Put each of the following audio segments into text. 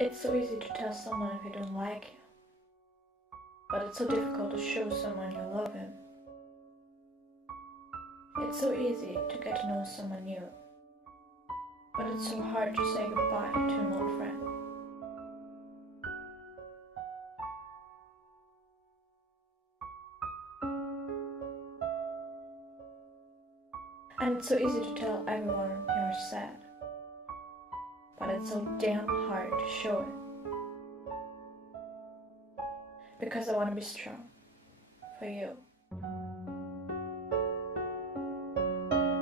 It's so easy to tell someone if you don't like him, but it's so difficult to show someone you love him. It's so easy to get to know someone new, but it's so hard to say goodbye to an old friend. And it's so easy to tell everyone you're sad, but it's so damn hard to show it. Because I want to be strong for you.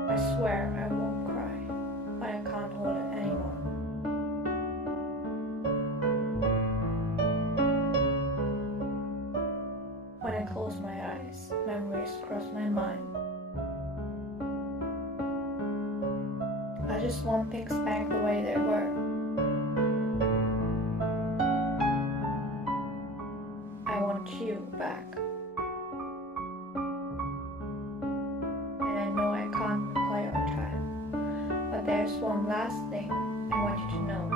I swear I won't cry, but I can't hold it anymore. When I close my eyes, memories cross my mind. I just want things back the way they were. I want you back. And I know I can't replay our time, but there's one last thing I want you to know.